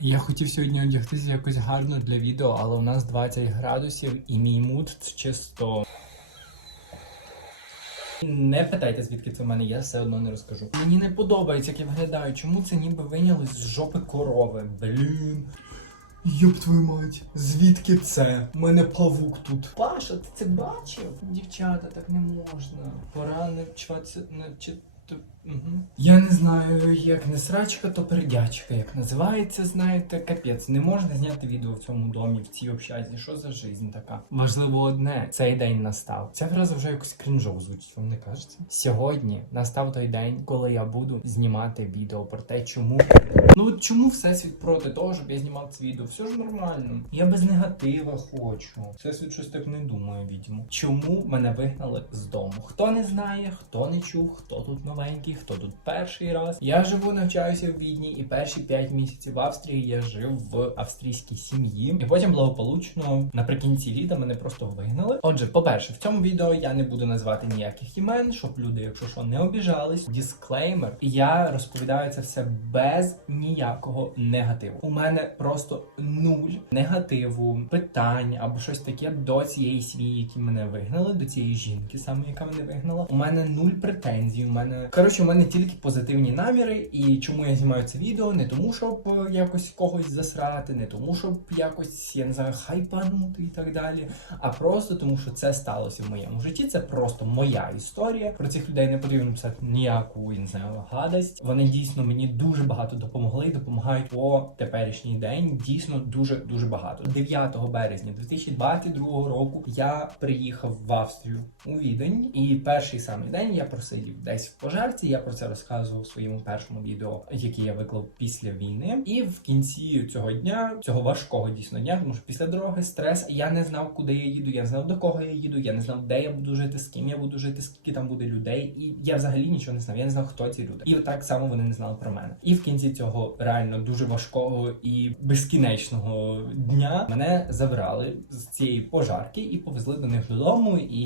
Я хотів сьогодні одягтися якось гарно для відео, але у нас 20 градусів і мій муд чисто. Не питайте, звідки це в мене, я все одно не розкажу. Мені не подобається, як я виглядаю. Чому це ніби виняли з жопи корови? Блін. Йоп твою мать, звідки це? У мене павук тут. Паша, ти це бачив? Дівчата, так не можна. Пора навчатися навчити. Я не знаю, як не срачка, то пердячка. Як називається, знаєте, капець. Не можна зняти відео в цьому домі, в цій общазі. Що за жизнь така? Важливо одне, цей день настав. Ця фраза вже якось крінжово звучить, вам не кажеться? Сьогодні настав той день, коли я буду знімати відео про те, чому. Ну от чому всесвіт проти того, щоб я знімав це відео? Все ж нормально. Я без негатива хочу. Всесвіт щось так не думає, відьмо. Чому мене вигнали з дому? Хто не знає, хто не чув, хто тут новенький, хто тут перший раз. Я живу, навчаюся в Відні, і перші 5 місяців в Австрії я жив в австрійській сім'ї. І потім благополучно наприкінці літа мене просто вигнали. Отже, по-перше, в цьому відео я не буду назвати ніяких імен, щоб люди, якщо що, не обіжались. Дисклеймер. Я розповідаю це все без ніякого негативу. У мене просто нуль негативу, питань або щось таке до цієї сім'ї, які мене вигнали, до цієї жінки, саме яка мене вигнала. У мене нуль претензій. У мене коротше, мене тільки позитивні наміри. І чому я знімаю це відео? Не тому, щоб е, якось когось засрати, не тому, щоб якось я не знаю, хайпанути і так далі. А просто тому, що це сталося в моєму житті. Це просто моя історія. Про цих людей не потрібно писати ніяку я не знаю, гадость. Вони дійсно мені дуже багато допомогли допомагають по теперішній день. Дійсно дуже дуже багато. 9 березня 2022 року я приїхав в Австрію у Відень, і перший самий день я просидів десь в пожарці. Я про це розказував у своєму першому відео, яке я виклав після війни. І в кінці цього дня, цього важкого дійсно дня, тому що після дороги стрес. Я не знав, куди я їду. Я не знав до кого я їду. Я не знав, де я буду жити, з ким я буду жити, скільки там буде людей. І я взагалі нічого не знав. Я не знав, хто ці люди. І так само вони не знали про мене. І в кінці цього реально дуже важкого і безкінечного дня мене забрали з цієї пожарки і повезли до них додому. І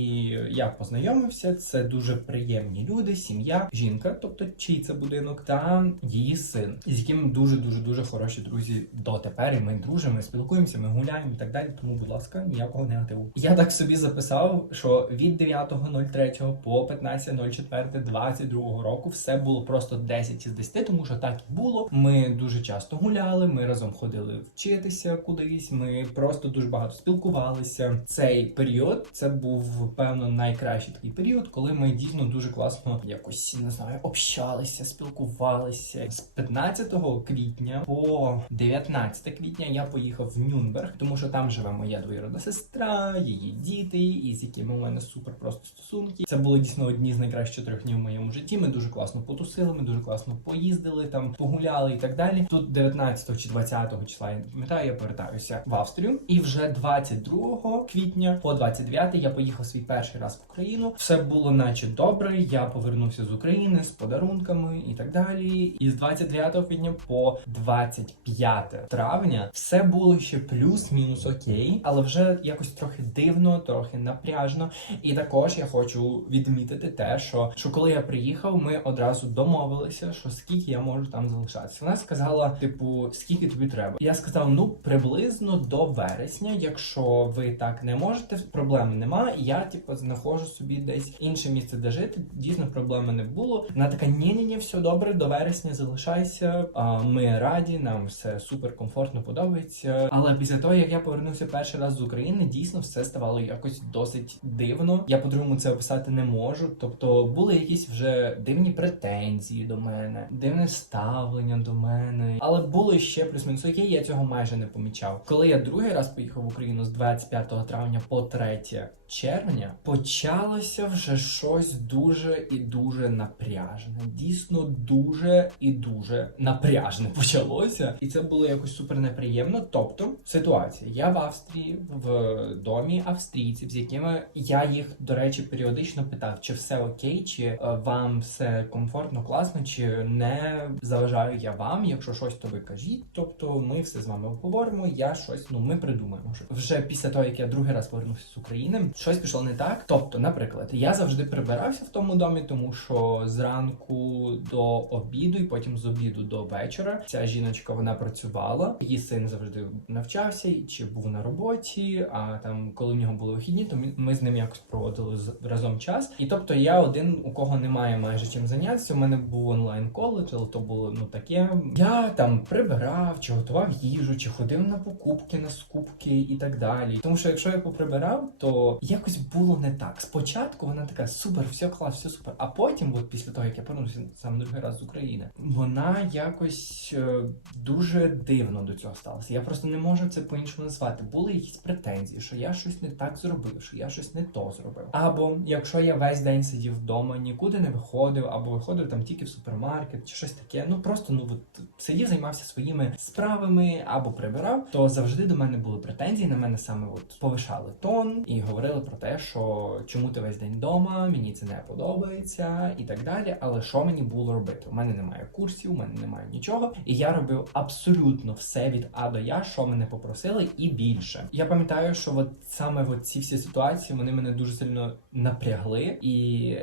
я познайомився. Це дуже приємні люди, сім'я, жінка, тобто чий це будинок, та її син, з яким дуже дуже дуже хороші друзі дотепер. І ми дружимо, спілкуємося, ми гуляємо і так далі. Тому, будь ласка, ніякого негативу. Я так собі записав, що від 9.03 по 15.04.22 року все було просто 10 із 10, тому що так і було. Ми дуже часто гуляли, ми разом ходили вчитися кудись. Ми просто дуже багато спілкувалися. Цей період це був певно найкращий такий період, коли ми дійсно дуже класно якось не знаю, общалися, спілкувалися. З 15 квітня по 19 квітня я поїхав в Нюнберг, тому що там живе моя двоюродна сестра, її діти, і з якими у мене супер просто стосунки. Це були дійсно одні з найкращих чотирьох днів в моєму житті. Ми дуже класно потусили, ми дуже класно поїздили там, погуляли і так далі. Тут 19 чи 20 числа я не пам'ятаю, я повертаюся в Австрію, і вже 22 квітня по 29 я поїхав свій перший раз в Україну. Все було наче добре. Я повернувся з України з подарунками і так далі. І з 29 квітня по 25 травня все було ще плюс-мінус окей, але вже якось трохи дивно, трохи напряжно. І також я хочу відмітити те, що, що коли я приїхав, ми одразу домовилися, що скільки я можу там залишатися. Вона сказала, типу, скільки тобі треба. Я сказав, ну приблизно до вересня. Якщо ви так не можете, проблем нема. Я типу знаходжу собі десь інше місце, де жити. Дійсно, проблеми не було. Вона така, ні, ні, ні, все добре, до вересня залишайся. А ми раді, нам все супер комфортно подобається. Але після того, як я повернувся перший раз з України, дійсно все ставало якось досить дивно. Я по-другому це описати не можу. Тобто були якісь вже дивні претензії до мене, дивне ставлення до мене. Але було ще плюс-мінус окей, я цього майже не помічав. Коли я другий раз поїхав в Україну з 25 травня по 3 червня, почалося вже щось дуже і дуже напряжне. Дійсно, дуже і дуже напряжне почалося, і це було якось супер неприємно. Тобто, ситуація: я в Австрії в домі австрійців, з якими я їх, до речі, періодично питав, чи все окей, чи е, вам все комфортно, класно, чи не заважаю я вам. Якщо щось, то ви кажіть. Тобто, ми все з вами обговоримо. Я щось, ну ми придумаємо. Вже після того, як я другий раз повернувся з України, щось пішло не так. Тобто, наприклад, я завжди прибирався в тому домі, тому що за зранку до обіду, і потім з обіду до вечора. Ця жіночка вона працювала. Її син завжди навчався чи був на роботі. А там, коли в нього були вихідні, то ми- з ним якось проводили разом час. І тобто я один, у кого немає майже чим зайнятися. У мене був онлайн коледж, але то було ну таке. Я там прибирав, чи готував їжу, чи ходив на покупки, на скупки і так далі. Тому що якщо я поприбирав, то якось було не так. Спочатку вона така супер, все клас, все супер. А потім, от після того як я повернувся саме другий раз з України, вона якось е, дуже дивно до цього сталося. Я просто не можу це по-іншому назвати. Були якісь претензії, що я щось не так зробив, що я щось не то зробив. Або якщо я весь день сидів вдома, нікуди не виходив, або виходив там тільки в супермаркет чи щось таке. Ну просто ну от сидів, займався своїми справами або прибирав, то завжди до мене були претензії. На мене саме от повишали тон і говорили про те, що чому ти весь день вдома, мені це не подобається і так далі. Але що мені було робити? У мене немає курсів, у мене немає нічого, і я робив абсолютно все від А до Я, що мене попросили, і більше. Я пам'ятаю, що от саме от ці всі ситуації вони мене дуже сильно напрягли. І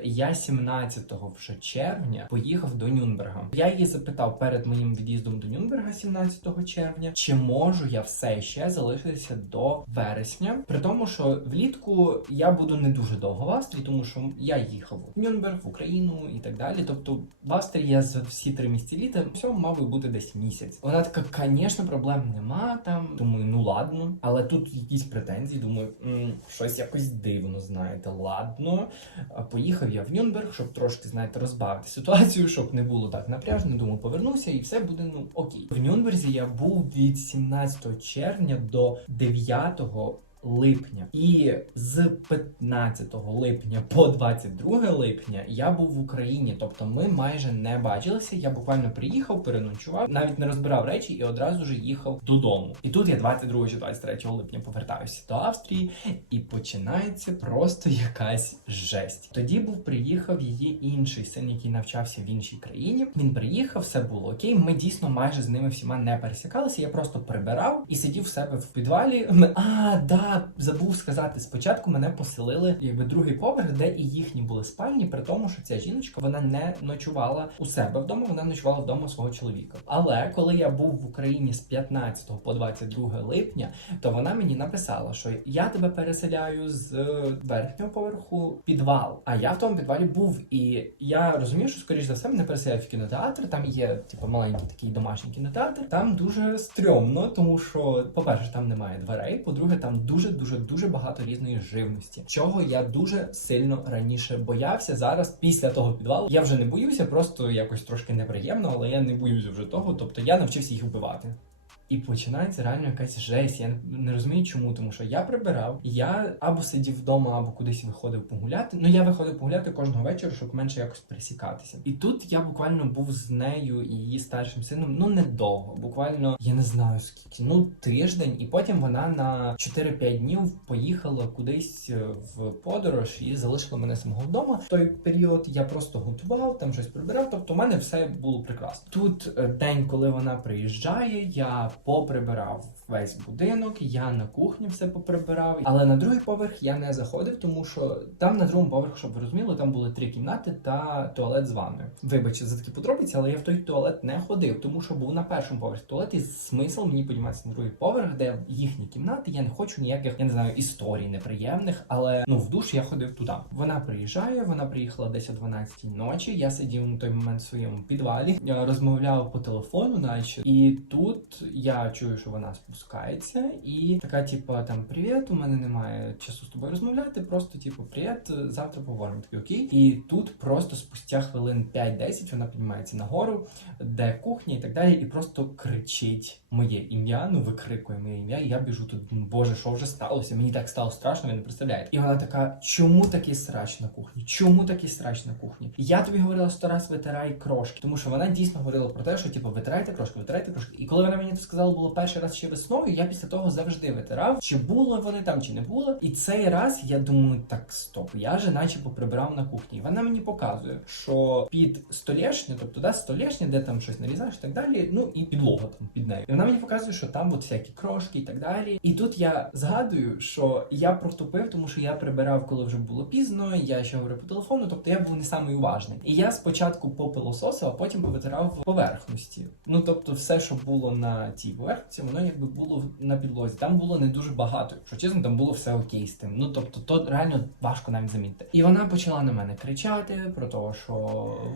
я 17 вже червня поїхав до Нюнберга. Я її запитав перед моїм від'їздом до Нюнберга 17 червня, чи можу я все ще залишитися до вересня, при тому, що влітку я буду не дуже довго в Австрії, тому що я їхав в Нюнберг, в Україну і так далі. Тобто в Австрії я за всі три місяці літа все мав би бути десь місяць. Вона така, звісно, проблем нема там. Думаю, ну ладно, але тут якісь претензії. Думаю, «М, щось якось дивно, знаєте, ладно. Поїхав я в Нюнберг, щоб трошки, знаєте, розбавити ситуацію, щоб не було так напряжно. Думаю, повернуся і все буде ну окей. В Нюнберзі я був від 17 червня до 9 липня. І з 15 липня по 22 липня я був в Україні. Тобто ми майже не бачилися. Я буквально приїхав, переночував, навіть не розбирав речі і одразу ж їхав додому. І тут я 22 чи 23 липня повертаюся до Австрії, і починається просто якась жесть. Тоді був приїхав її інший син, який навчався в іншій країні. Він приїхав, все було окей. Ми дійсно майже з ними всіма не пересікалися. Я просто прибирав і сидів в себе в підвалі. Ми- А, да, забув сказати. Спочатку мене поселили якби другий поверх, де і їхні були спальні, при тому, що ця жіночка вона не ночувала у себе вдома, вона ночувала вдома свого чоловіка. Але коли я був в Україні з 15 по 22 липня, то вона мені написала, що я тебе переселяю з е, верхнього поверху підвал. А я в тому підвалі був. І я розумію, що скоріш за все мене переселяють в кінотеатр. Там є типу маленький такий домашній кінотеатр. Там дуже стрьомно, тому що, по-перше, там немає дверей. По-друге, там дуже дуже дуже багато різної живності, чого я дуже сильно раніше боявся. Зараз після того підвалу я вже не боюся, просто якось трошки неприємно, але я не боюся вже того. Тобто я навчився їх вбивати. І починається реально якась жесть. Я не розумію, чому, тому що я прибирав, я або сидів вдома, або кудись виходив погуляти. Ну я виходив погуляти кожного вечора, щоб менше якось пересікатися. І тут я буквально був з нею і її старшим сином. Ну недовго, буквально я не знаю скільки, ну тиждень, і потім вона на 4-5 днів поїхала кудись е, в подорож і залишила мене самого вдома. В той період я просто готував, там щось прибирав. Тобто, у мене все було прекрасно. Тут е, день, коли вона приїжджає, я поприбирав весь будинок, я на кухні все поприбирав. Але на другий поверх я не заходив, тому що там на другому поверху, щоб ви розуміли, там були три кімнати та туалет з ванною. Вибачте за такі подробиці, але я в той туалет не ходив, тому що був на першому поверсі туалет, і смисл мені підніматися на другий поверх, де їхні кімнати. Я не хочу ніяких, я не знаю, історій неприємних, але ну в душ я ходив туди. Вона приїжджає, вона приїхала десь о 12 ночі. Я сидів на той момент в своєму підвалі, розмовляв по телефону, наче, і тут я чую, що вона спускається, і така, типа, там привіт, у мене немає часу з тобою розмовляти. Просто, типу, привіт, завтра поговоримо. Такий окей. І тут просто спустя хвилин 5-10 вона піднімається нагору, де кухня і так далі, і просто кричить моє ім'я, ну викрикує моє ім'я, і я біжу тут. «Ну, Боже, що вже сталося? Мені так стало страшно, ви не представляєте. І вона така: чому такий срач на кухні? Чому такий срач на кухні? Я тобі говорила сто раз витирай крошки, тому що вона дійсно говорила про те, що типу витирайте крошки, витирайте крошки. І коли вона мені це сказала, було перший раз ще весною. я після того завжди витирав, чи було вони там, чи не було. І цей раз я думаю, так стоп, я же наче поприбирав на кухні. Вона мені показує, що під столешню, тобто да, столешня, де там щось нарізаєш і так далі, ну і підлога там під нею. І вона мені показує, що там от всякі крошки і так далі. І тут я згадую, що я протупив, тому що я прибирав, коли вже було пізно. Я ще говорив по телефону, тобто я був не самий уважний. І я спочатку попилососив, а потім повитирав поверхності. Ну тобто, все, що було на цій поверхності, воно якби було на підлозі. Там було не дуже багато. Якщо чесно, там було все окей з тим. Ну тобто, то реально важко навіть замітити. І вона почала на мене кричати про те, що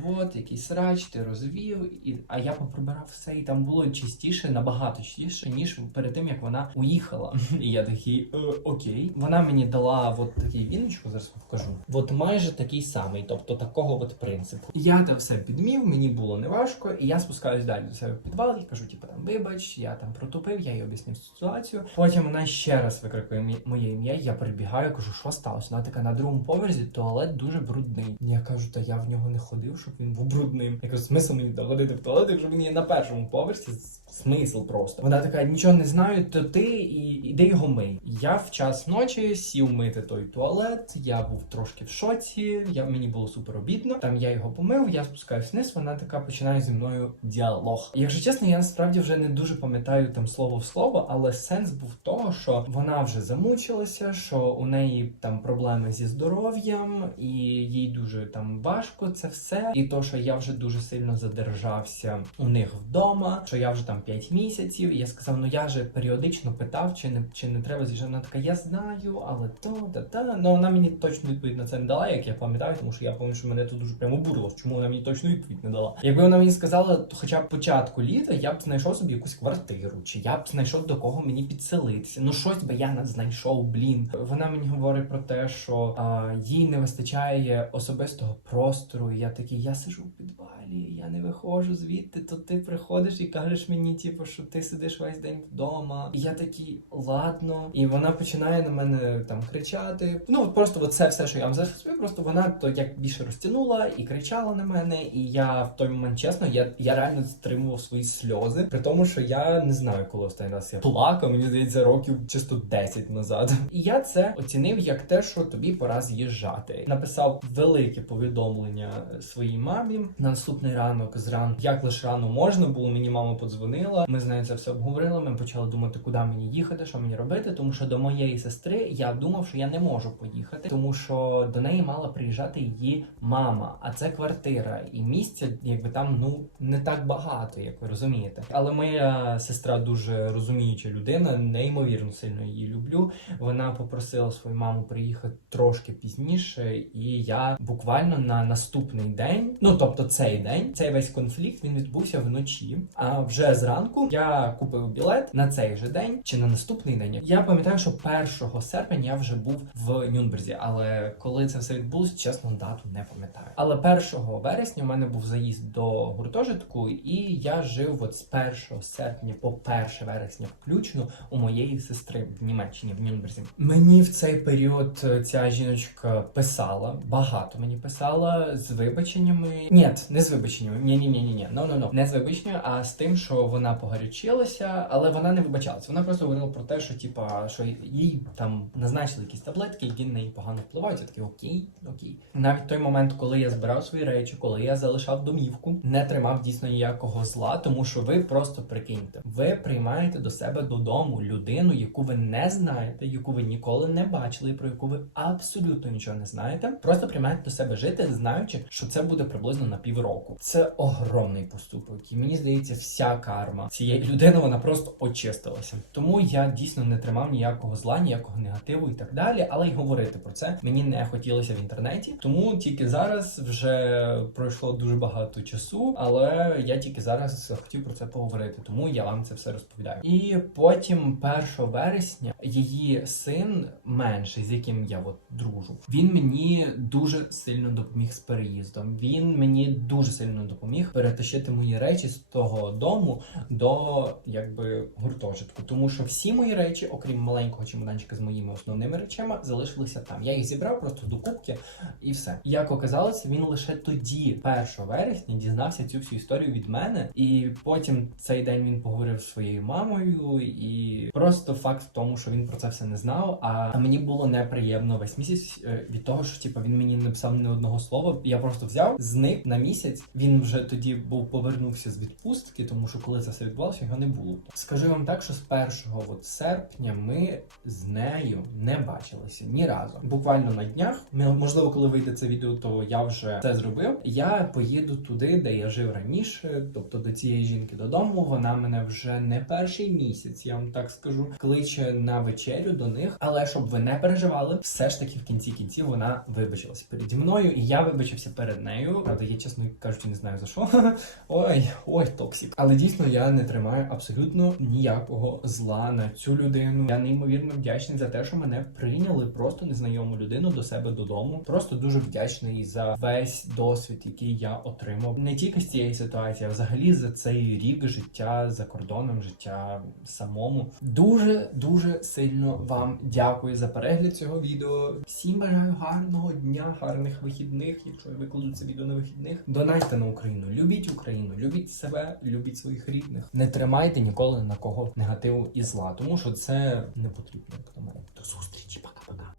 от якийсь срач, ти розвів. І а я поприбирав все, і там було чистіше, набагато чистіше, ніж перед тим як вона уїхала. І я такий е, окей. Вона мені дала от такий віночку, зараз покажу. От майже такий самий, тобто такого от принципу. Я те все підмів, мені було неважко, і я спускаюсь далі до себе в підвал і кажу, типу там вибач, я там протупив, я їй об'яснив ситуацію. Потім вона ще раз викрикує моє ім'я. Я прибігаю, кажу, що сталося? Вона така на другому поверсі туалет дуже брудний. Я кажу, та я в нього не ходив, щоб він був брудним. Я кажу, смисл мені доходити в туалет, якщо він є на першому поверсі. Смисл просто. Вона така, нічого не знаю, то ти і іди його мий. Я в час ночі сів мити той туалет. Я був трошки в шоці. Я мені було супер обідно. Там я його помив, я спускаюсь вниз. Вона така починає зі мною діалог. Якщо чесно, я насправді вже не дуже пам'ятаю там слово в слово, але сенс був того, що вона вже замучилася, що у неї там проблеми зі здоров'ям, і їй дуже там важко це все. І то, що я вже дуже сильно задержався у них вдома, що я вже там 5 місяців. І я сказав, ну я же періодично питав, чи не чи не треба з'їжджати. Вона така, я знаю, але то та та. Ну вона мені точну відповідь на це не дала, як я пам'ятаю, тому що я пам'ятаю, що мене тут дуже прямо бурило. Чому вона мені точну відповідь не дала? Якби вона мені сказала, то хоча б початку літа я б знайшов собі якусь квартиру, чи я б знайшов до кого мені підселитися. Ну щось би я не знайшов, блін. Вона мені говорить про те, що а, їй не вистачає особистого простору. І я такий, я сижу в підвалі, я не виходжу звідти, то ти приходиш і кажеш мені, типу, що ти сидиш весь день вдома. І я такий, ладно. І вона починає на мене там кричати. Ну просто це все, що я вам зараз розповів, просто вона то як більше розтягнула і кричала на мене. І я в той момент, чесно, я, я реально стримував свої сльози, при тому, що я не знаю, коли останній раз я плакав, мені здається, років чисто 10 назад. І я це оцінив як те, що тобі пора з'їжджати. Написав велике повідомлення своїй мамі на наступний ранок зранку. Як лише рано можна було, мені мама подзвонила. Ми з нею це все обговорили. Ми почали думати, куди мені їхати, що мені робити. Тому що до моєї сестри я думав, що я не можу поїхати, тому що до неї мала приїжджати її мама, а це квартира, і місця, якби там ну не так багато, як ви розумієте. Але моя сестра дуже розуміюча людина, неймовірно сильно її люблю. Вона попросила свою маму приїхати трошки пізніше, і я буквально на наступний день, ну тобто цей день, цей весь конфлікт він відбувся вночі. А вже зранку я купив білет на цей же день чи на наступний день. Я пам'ятаю, що 1 серпня я вже був в Нюнберзі, але коли це все відбулося, чесно, дату не пам'ятаю. Але 1 вересня в мене був заїзд до гуртожитку, і я жив от з 1 серпня по 1 вересня включно у моєї сестри в Німеччині в Нюнберзі. Мені в цей період е, ця жіночка писала багато. Мені писала з вибаченнями. Ні, не з вибаченнями. Ні, ні, ні, ні, ні. No, no, no. Не з вибаченнями, а з тим, що вона погарячилася, але вона не вибачалася. Вона просто говорила про те, що типа що їй там назначили якісь таблетки, які на неї погано впливають. Я такий окей, окей. Навіть той момент, коли я збирав свої речі, коли я залишав домівку, не тримав дійсно ніякого зла, тому що ви просто прикиньте, ви приймаєте до себе додому людину, яку ви не знаєте, яку ви ніколи не бачили, про яку ви абсолютно нічого не знаєте. Просто приймаєте до себе жити, знаючи, що це буде приблизно на півроку. Це огромний поступок, і мені здається, вся карма цієї людини вона просто очистилася. Тому я дійсно не тримав ніякого зла, ніякого негативу і так далі. Але й говорити про це мені не хотілося в інтернеті. Тому тільки зараз вже пройшло дуже багато часу, але я тільки зараз хотів про це поговорити. Тому я вам це все розповідаю. І потім, 1 вересня, її син менший, з яким я от дружу, він мені дуже сильно допоміг з переїздом. Він мені дуже сильно допоміг перетащити мої речі з того дому до якби гуртожитку. Тому що всі мої речі, окрім маленького чемоданчика з моїми основними речами, залишилися там. Я їх зібрав просто до кубки і все. Як оказалося, він лише тоді, 1 вересня, дізнався цю всю історію від мене, і потім цей день він поговорив зі своєю мамою, і просто факт в тому, що він про це все не знав. А мені було неприємно весь місяць е, від того, що типу, він мені не написав ні одного слова. Я просто взяв, зник на місяць. Він вже тоді був повернувся з відпустки, тому що коли це все відбувалося, його не було. Скажу вам так, що з 1 от серпня ми з нею не бачилися ні разу. Буквально на днях, можливо, коли вийде це відео, то я вже це зробив. Я поїду туди, де я жив раніше, тобто до цієї жінки додому. Вона мене вже не перший місяць, я вам так скажу, кличе на вечерю до них. Але щоб ви не переживали, все ж таки в кінці кінців вона вибачилася переді мною, і я вибачився перед нею. Правда, я чесно кажучи, не знаю за що. Ой, ой, токсик. Але дійсно я не тримаю абсолютно ніякого зла на цю людину. Я неймовірно вдячний за те, що мене прийняли просто незнайому людину до себе додому. Просто дуже вдячний за весь досвід, який я отримав, не тільки з цієї ситуації, а взагалі за цей рік життя за кордоном, життя самому. Дуже дуже сильно вам дякую за перегляд цього відео. Всім бажаю гарного дня, гарних вихідних. Якщо я викладу це відео на вихідних, донайте на Україну. Любіть Україну, любіть себе, любіть своїх рідних. Не тримайте ніколи на кого негативу і зла, тому що це не потрібно як на мене. До зустрічі, пока-пока.